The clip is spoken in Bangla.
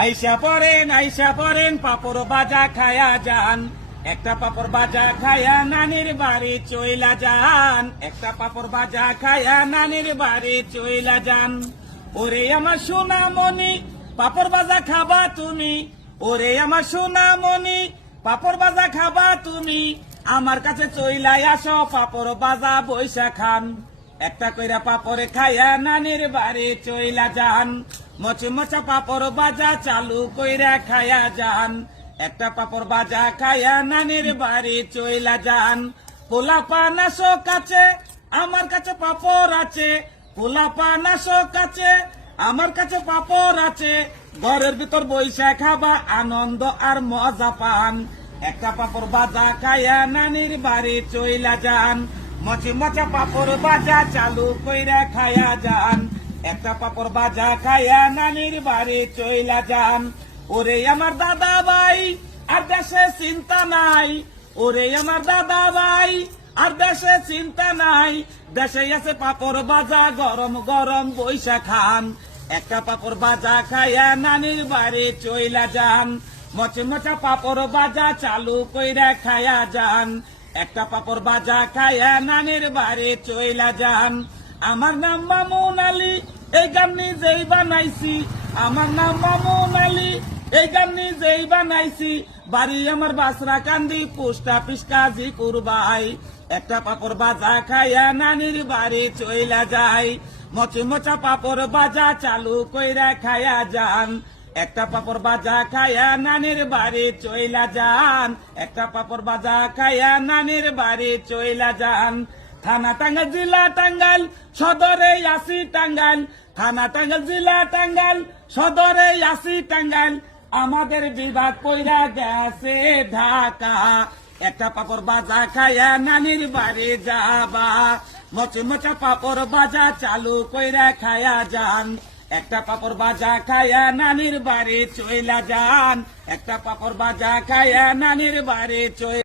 আইসা পড়েন পাপড় বাজা খায়া যান, একটা পাপড় বাজা খায়া নানির বাড়ি চইলা যান, একটা পাপড় বাজা খায়া নানির বাড়ি চইলা যান। ওরে আমার সোনামণি পাপড় বাজা খাবা তুমি, ওরে আমার সোনামণি পাপড় বাজা খাবা তুমি, আমার কাছে চইলাই আসো পাপড় বাজা বইসা খান। একটা কইরা পাপড় খায়া নানির বাড়ি চইলা যান, মচমচা পাপড় বাজা চালু কইরা খায়া যান, একটা পাপড় বাজা খায়া নানির বাড়ি চইলা যান। পোলাপা নাসো কাছে আমার কাছে পাপড় আছে, পোলাপা নাসো কাছে আমার কাছে পাপড় আছে, ঘরের ভিতর বইসা খাবা আনন্দ আর মজা পান। একটা পাপড় বাজা খায়া নানির বাড়ি চইলা যান, মচমচা পাপড় বাজা চালু কইরা খায়া যান, একটা পাপড় বাজা খায়া নানির বাড়ি চইলা যান। ওরে আমার দাদা ভাই আর দেশে চিন্তা নাই, ওরে আমার দাদা ভাই আর দেশে চিন্তা নাই, দেশে আছে পাপড় বাজা গরম গরম বইসা খান। একটা পাপড় বাজা খায়া নানির বাড়ি চইলা যান, মচমচা পাপড় বাজা চালু কইরা খায়া যান, একটা পাপড় বাজা খায়া নানির বাড়ি চইলা যান। আমার নাম মামুন আলী, এই গান নিজেই বানাইছি, আমার নাম মামুন আলী, এই গান নিজেই বানাইছি, বাড়ি আমার বাসরা কান্দি পোস্ট অফিস কাজী কুরবাই। একটা পাপড় বাজা খায়া নানির বাড়ি চইলা যায়, মচমচা পাপড় বাজা চালু কইরা খায়া যান, একটা পাপড় বাজা খায়া নানির বাড়ি চইলা যান, একটা পাপড় বাজা খায়া নানির বাড়ি চইলা যান। থানা টাঙ্গাইল জেলা টাঙ্গাইল সদরে আসি টাঙ্গাইল, থানা টাঙ্গাইল জেলা টাঙ্গাইল সদরে আসি টাঙ্গাইল, আমাদের বিভাগ কইরা গেছে ঢাকা। একটা পাপড় বাজা খায়া নানির বাড়ি যাবা, মচমচা পাপড় বাজা চালু কইরা খায়া যান, একটা পাপড় বাজা খায়া নানির বাড়ি চইলা যান, একটা পাপড় বাজা খায়া নানির বাড়ি চইলা